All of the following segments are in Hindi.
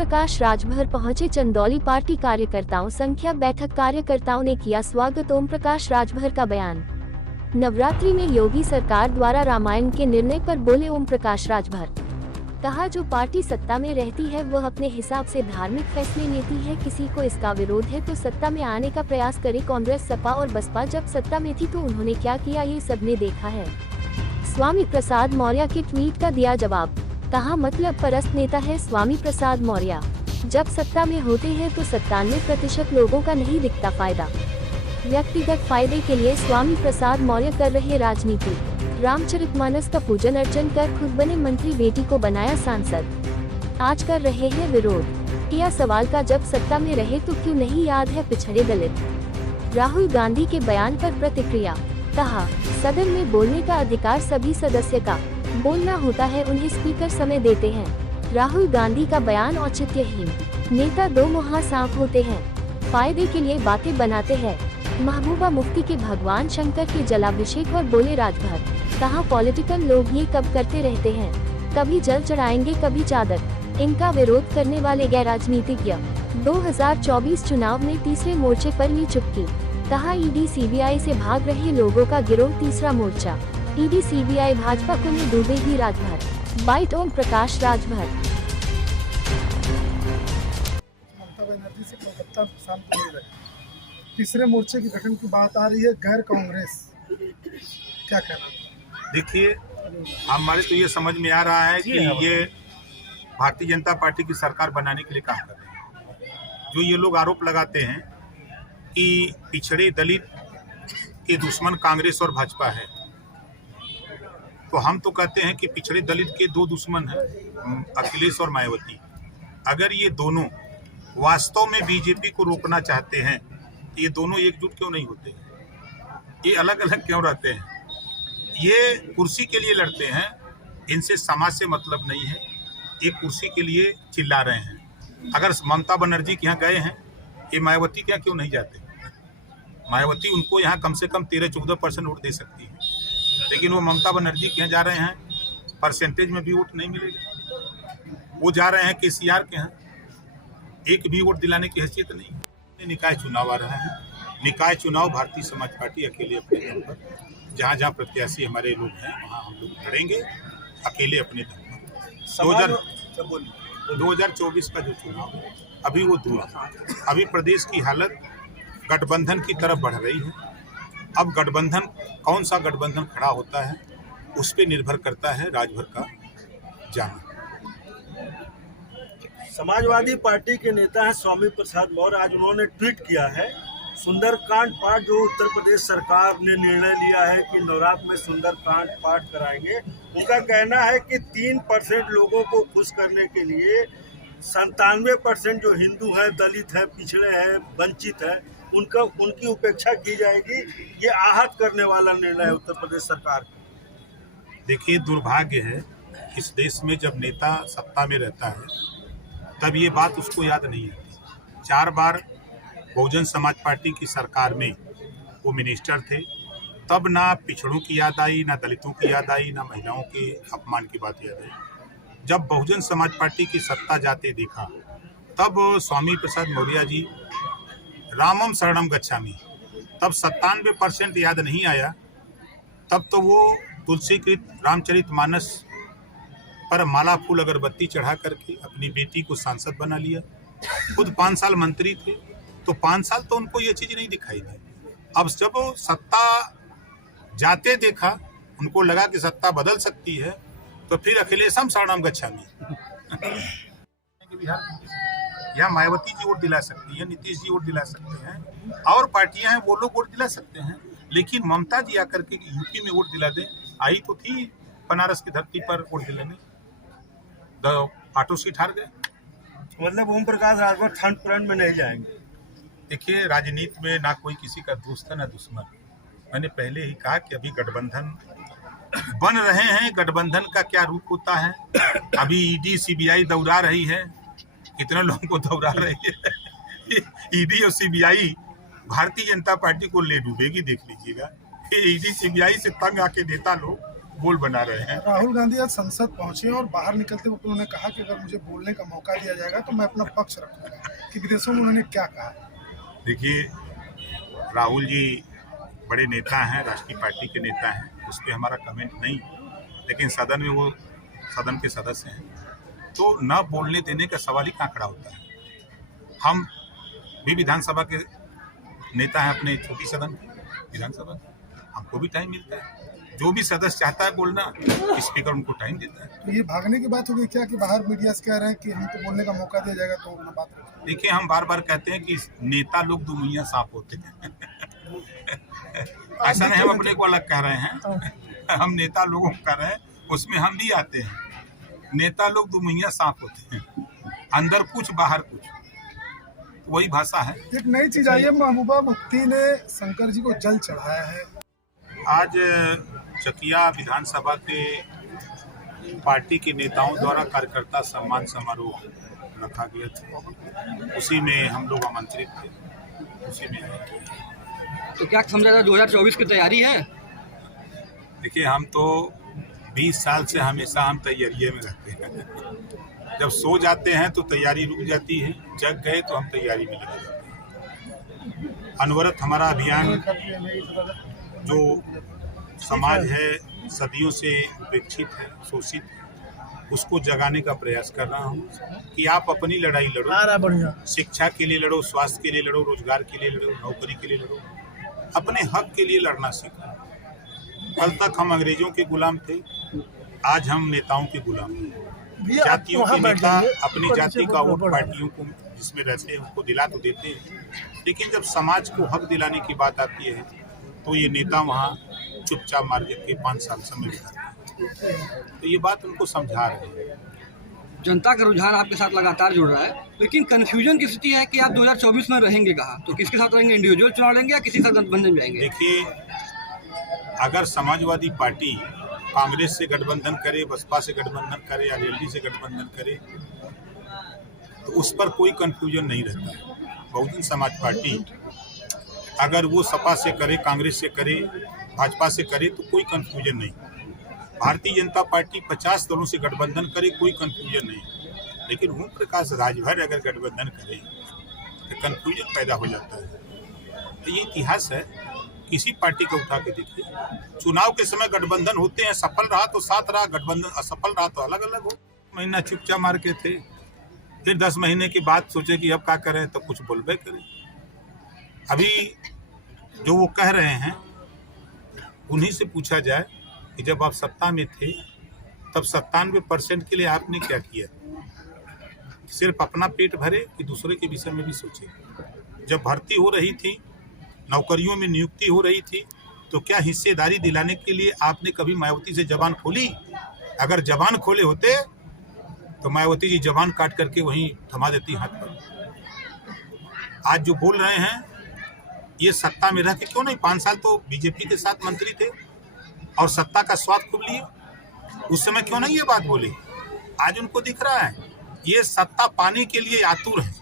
प्रकाश राजभर पहुंचे चंदौली पार्टी कार्यकर्ताओं संख्या बैठक कार्यकर्ताओं ने किया स्वागत। ओम प्रकाश राजभर का बयान। नवरात्रि में योगी सरकार द्वारा रामायण के निर्णय पर बोले ओम प्रकाश राजभर। कहा जो पार्टी सत्ता में रहती है वह अपने हिसाब से धार्मिक फैसले लेती है, किसी को इसका विरोध है तो सत्ता में आने का प्रयास करे। कांग्रेस, सपा और बसपा जब सत्ता में थी तो उन्होंने क्या किया ये सबने देखा है। स्वामी प्रसाद मौर्य के ट्वीट का दिया जवाब। कहा मतलब परस्त नेता है स्वामी प्रसाद मौर्य। जब सत्ता में होते हैं तो 97% लोगों का नहीं दिखता फायदा। व्यक्तिगत फायदे के लिए स्वामी प्रसाद मौर्य कर रहे राजनीति। रामचरितमानस का पूजन अर्चन कर खुद बने मंत्री, बेटी को बनाया सांसद। आज कर रहे हैं विरोध। किया सवाल का जब सत्ता में रहे तो क्यों नहीं याद है पिछड़े दलित। राहुल गांधी के बयान पर प्रतिक्रिया। कहा सदन में बोलने का अधिकार सभी सदस्य का, बोलना होता है उन्हें स्पीकर समय देते हैं। राहुल गांधी का बयान औचित्यहीन। नेता दो मुँहा सांप होते हैं, फायदे के लिए बातें बनाते हैं। महबूबा मुफ्ती के भगवान शंकर के जलाभिषेक और बोले राजभर। कहा पॉलिटिकल लोग ये कब करते रहते हैं, कभी जल चढ़ाएंगे कभी चादर। इनका विरोध करने वाले गैर राजनीतिज्ञ। 2024 चुनाव में तीसरे मोर्चे पर ली चुप्पी। कहा ईडी सीबीआई से भाग रहे लोगों का गिरोह तीसरा मोर्चा। ईडी सीबीआई भाजपा को नहीं डूबेगी राजभर। बाइट ओम प्रकाश राजभर। तीसरे मोर्चे के गठन की बात आ रही है, गैर कांग्रेस क्या कहना? देखिए, हमारे तो ये समझ में आ रहा है कि ये भारतीय जनता पार्टी की सरकार बनाने के लिए काम कर रहे हैं। जो ये लोग आरोप लगाते हैं कि पिछड़े दलित के दुश्मन कांग्रेस और भाजपा है, तो हम तो कहते हैं कि पिछड़े दलित के दो दुश्मन हैं, अखिलेश और मायावती। अगर ये दोनों वास्तव में बीजेपी को रोकना चाहते हैं, ये दोनों एकजुट क्यों नहीं होते? ये अलग अलग क्यों रहते हैं? ये कुर्सी के लिए लड़ते हैं, इनसे समाज से मतलब नहीं है। ये कुर्सी के लिए चिल्ला रहे हैं। अगर ममता बनर्जी के यहाँ गए हैं, ये मायावती के यहाँ क्यों नहीं जाते? मायावती उनको यहाँ कम से कम 13-14% वोट दे सकती है, लेकिन वो ममता बनर्जी के यहाँ जा रहे हैं, परसेंटेज में भी वोट नहीं मिलेगा। वो जा रहे हैं केसीआर के यहाँ, एक भी वोट दिलाने की हैसियत नहीं है। निकाय चुनाव आ रहा है। निकाय चुनाव भारतीय समाज पार्टी अकेले अपने दम पर, जहाँ जहाँ प्रत्याशी हमारे लोग हैं वहाँ हम लोग लड़ेंगे अकेले अपने दम पर। 2024 का जो चुनाव है अभी वो दूर है। अभी प्रदेश की हालत गठबंधन की तरफ बढ़ रही है। अब गठबंधन, कौन सा गठबंधन खड़ा होता है उस पर निर्भर करता है राजभर का जाना। समाजवादी पार्टी के नेता हैं स्वामी प्रसाद मौर्य। आज उन्होंने ट्वीट किया है सुंदरकांड पाठ जो उत्तर प्रदेश सरकार ने निर्णय लिया है कि नवरात्र में सुंदरकांड पाठ कराएंगे। उनका कहना है कि 3% लोगों को खुश करने के लिए 97% जो हिंदू हैं, दलित हैं, पिछड़े हैं, वंचित हैं, उनकी उपेक्षा की जाएगी। ये आहत करने वाला निर्णय है उत्तर प्रदेश सरकार का। देखिए, दुर्भाग्य है इस देश में जब नेता सत्ता में रहता है तब ये बात उसको याद नहीं आती। 4 बार बहुजन समाज पार्टी की सरकार में वो मिनिस्टर थे, तब ना पिछड़ों की याद आई, ना दलितों की याद आई, ना महिलाओं के अपमान की बात याद आई। जब बहुजन समाज पार्टी की सत्ता जाते देखा तब स्वामी प्रसाद मौर्य जी रामम शरणम गच्छामि, तब 97% याद नहीं आया। तब तो वो तुलसीकृत रामचरितमानस पर माला फूल अगरबत्ती चढ़ा करके अपनी बेटी को सांसद बना लिया। खुद 5 साल मंत्री थे, तो 5 साल तो उनको ये चीज नहीं दिखाई दी। अब जब वो सत्ता जाते देखा, उनको लगा कि सत्ता बदल सकती है, तो फिर अखिलेशम शरणम गच्छामि। यहाँ मायावती जी वोट दिला सकती है, नीतीश जी वोट दिला सकते हैं, और पार्टियां हैं वो लोग वोट दिला सकते हैं, लेकिन ममता जी आकर के यूपी में वोट दिला दें, आई तो थी बनारस की धरती पर वोट दिलाने, ऑटो सीट हार गए। मतलब ओम प्रकाश राजभर थर्ड फ्रंट में नहीं जाएंगे। देखिए, राजनीति में ना कोई किसी का दोस्त है ना दुश्मन। मैंने पहले ही कहा कि अभी गठबंधन बन रहे हैं। गठबंधन का क्या रूप होता है, अभी ईडी सीबीआई दौड़ा रही है, कितने लोगों को दौड़ा रही है। ईडी और सीबीआई भारतीय जनता पार्टी को ले डूबेगी, देख लीजिएगा। ईडी सीबीआई से तंग आके नेता लोग बोल बना रहे हैं। राहुल गांधी आज संसद पहुंचे और बाहर निकलते वक्त उन्होंने कहा कि अगर मुझे बोलने का मौका दिया जाएगा तो मैं अपना पक्ष रखूंगा। कि विदेशों में उन्होंने क्या कहा? देखिए, राहुल जी बड़े नेता हैं, राष्ट्रीय पार्टी के नेता हैं, उस पर हमारा कमेंट नहीं, लेकिन सदन में वो सदन के सदस्य हैं, तो न बोलने देने का सवाल ही कहाँ खड़ा होता है। हम भी विधानसभा के नेता हैं, अपने छोटी सदन विधानसभा, हमको भी टाइम मिलता है। जो भी सदस्य चाहता है बोलना, स्पीकर उनको टाइम देता है। तो ये भागने की बात होगी क्या कि बाहर मीडिया से कह रहे हैं कि हमको बोलने का मौका दिया जाएगा तो अपना बात रखें? देखिए, हम बार बार कहते हैं कि नेता लोग दुमुहिया सांप होते हैं। ऐसा नहीं हम अपने को अलग कह रहे हैं, हम नेता लोगों को कह रहे हैं, उसमें हम भी आते हैं। नेता लोग दुमुहिया सांप होते हैं, अंदर कुछ बाहर कुछ, वही भाषा है। एक नई चीज आई है, महबूबा मुफ्ती ने शंकर जी को जल चढ़ाया है। आज चकिया विधानसभा के पार्टी के नेताओं द्वारा कार्यकर्ता सम्मान समारोह रखा गया था, उसी में हम लोग आमंत्रित थे, उसी में आए। तो क्या समझा था 2024 की तैयारी है? देखिए, हम तो 20 साल से हमेशा हम तैयारी में रहते हैं। जब सो जाते हैं तो तैयारी रुक जाती है, जग गए तो हम तैयारी में लगे जाते हैं। अनवरत हमारा अभियान, जो समाज है सदियों से उपेक्षित है, शोषित है, उसको जगाने का प्रयास कर रहा हूँ कि आप अपनी लड़ाई लड़ो, शिक्षा के लिए लड़ो, स्वास्थ्य के लिए लड़ो, रोजगार के लिए लड़ो, नौकरी के लिए लड़ो, अपने हक के लिए लड़ना सीखो। कल तक हम अंग्रेजों के गुलाम थे, आज हम नेताओं के गुलाम हैं। जातियों के नेता अपनी जाति का वोट पार्टियों को जिसमें रहते हैं उनको दिला तो देते हैं, लेकिन जब समाज को हक दिलाने की बात आती है तो ये नेता वहाँ चुपचाप मार के 5 साल समय बिताते हैं। तो ये बात उनको समझा रहे हैं। जनता का रुझान आपके साथ लगातार जुड़ रहा है, लेकिन कंफ्यूजन की स्थिति है कि आप 2024 में रहेंगे कहाँ? तो किसके साथ रहेंगे? इंडिविजुअल चुनाव लेंगे या किसी साथ गठबंधन में जाएंगे? देखिए, अगर समाजवादी पार्टी कांग्रेस से गठबंधन करे, बसपा से गठबंधन करे या दिल्ली से गठबंधन करे तो उस पर कोई कंफ्यूजन नहीं रहता है। बहुजन समाज पार्टी अगर वो सपा से करे, कांग्रेस से करे, भाजपा से करे तो कोई कंफ्यूजन नहीं। भारतीय जनता पार्टी 50 दलों से गठबंधन करे, कोई कंफ्यूजन नहीं। लेकिन ओम प्रकाश राजभर अगर गठबंधन करे तो कंफ्यूजन पैदा हो जाता है। तो ये इतिहास है, किसी पार्टी को उठा के देखिए। चुनाव के समय गठबंधन होते हैं, सफल रहा तो साथ रहा, गठबंधन असफल रहा तो अलग अलग हो। महीना चुपचाप मार के थे, फिर 10 महीने के बाद सोचे कि अब क्या करें, तो कुछ बोलबे करें। अभी जो वो कह रहे हैं उन्हीं से पूछा जाए कि जब आप सत्ता में थे तब 97% के लिए आपने क्या किया? सिर्फ अपना पेट भरे कि दूसरे के विषय में भी सोचे? जब भर्ती हो रही थी, नौकरियों में नियुक्ति हो रही थी, तो क्या हिस्सेदारी दिलाने के लिए आपने कभी मायावती से जबान खोली? अगर जबान खोले होते तो मायावती जी जबान काट करके वहीं थमा देती हाथ पर। आज जो बोल रहे हैं ये सत्ता में रह के क्यों नहीं? 5 साल तो बीजेपी के साथ मंत्री थे और सत्ता का स्वाद खूब लिए, उस समय क्यों नहीं ये बात बोली? आज उनको दिख रहा है ये सत्ता पाने के लिए आतुर है,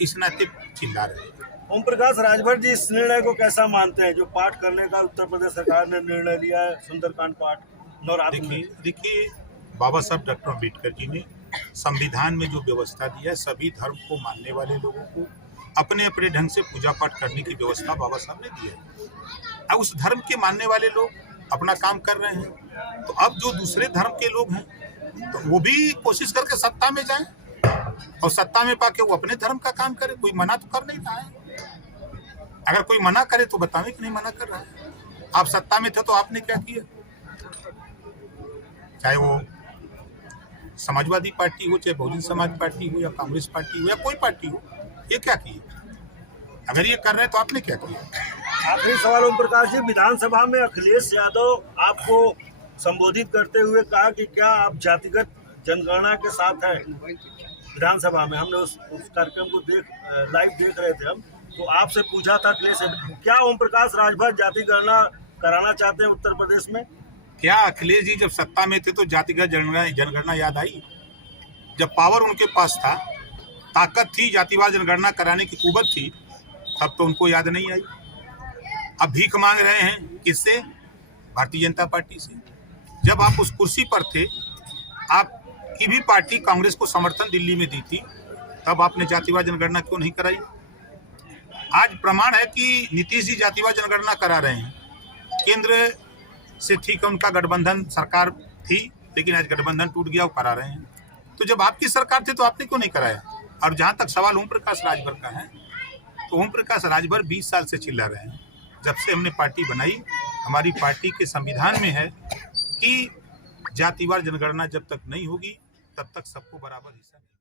इस नाते चिल्ला रहे हैं। ओम प्रकाश राजभर जी इस निर्णय को कैसा मानते हैं जो पाठ करने का उत्तर प्रदेश सरकार ने निर्णय लिया है, सुंदरकांड पाठ नवरात्र में? देखिए, बाबा साहब डॉक्टर अम्बेडकर जी ने संविधान में जो व्यवस्था दिया है, सभी धर्म को मानने वाले लोगों को अपने अपने ढंग से पूजा पाठ करने की व्यवस्था बाबा साहब ने दी है। अब उस धर्म के मानने वाले लोग अपना काम कर रहे हैं, तो अब जो दूसरे धर्म के लोग हैं तो वो भी कोशिश करके सत्ता में जाएं और सत्ता में पाके वो अपने धर्म का काम करे। कोई मना तो कर नहीं रहा है। अगर कोई मना करे तो बतावे कि नहीं मना कर रहा है। आप सत्ता में थे तो आपने क्या किया? चाहे वो समाजवादी पार्टी हो, चाहे बहुजन समाज पार्टी हो, या कांग्रेस पार्टी हो, या कोई पार्टी हो, ये क्या किया? अगर ये कर रहे हैं तो आपने क्या किया? आखिरी सवाल ओम प्रकाश जी, विधानसभा में अखिलेश यादव आपको संबोधित करते हुए कहा कि क्या आप जातिगत जनगणना के साथ हैं? विधानसभा में हमने उस कार्यक्रम को लाइव देख रहे थे हम, तो आपसे पूछा था अखिलेश, क्या ओम प्रकाश राजभर जाति गणना कराना चाहते हैं उत्तर प्रदेश में? क्या अखिलेश जी जब सत्ता में थे तो जातिगत जनगणना याद आई? जब पावर उनके पास था, ताकत थी, जातिवार जनगणना कराने की कुवत थी, तब तो उनको याद नहीं आई। अब भीख मांग रहे हैं किससे? भारतीय जनता पार्टी से। जब आप उस कुर्सी पर थे, आपकी भी पार्टी कांग्रेस को समर्थन दिल्ली में दी थी, तब आपने जातिवार जनगणना क्यों नहीं कराई? आज प्रमाण है कि नीतीश जी जातिवार जनगणना करा रहे हैं। केंद्र से ठीक है, उनका गठबंधन सरकार थी, लेकिन आज गठबंधन टूट गया, वो करा रहे हैं। तो जब आपकी सरकार थी तो आपने क्यों नहीं कराया? और जहां तक सवाल ओम प्रकाश राजभर का है, तो ओम प्रकाश राजभर 20 साल से चिल्ला रहे हैं। जब से हमने पार्टी बनाई, हमारी पार्टी के संविधान में है कि जातिवार जनगणना जब तक नहीं होगी तब तक सबको बराबर हिस्सा नहीं।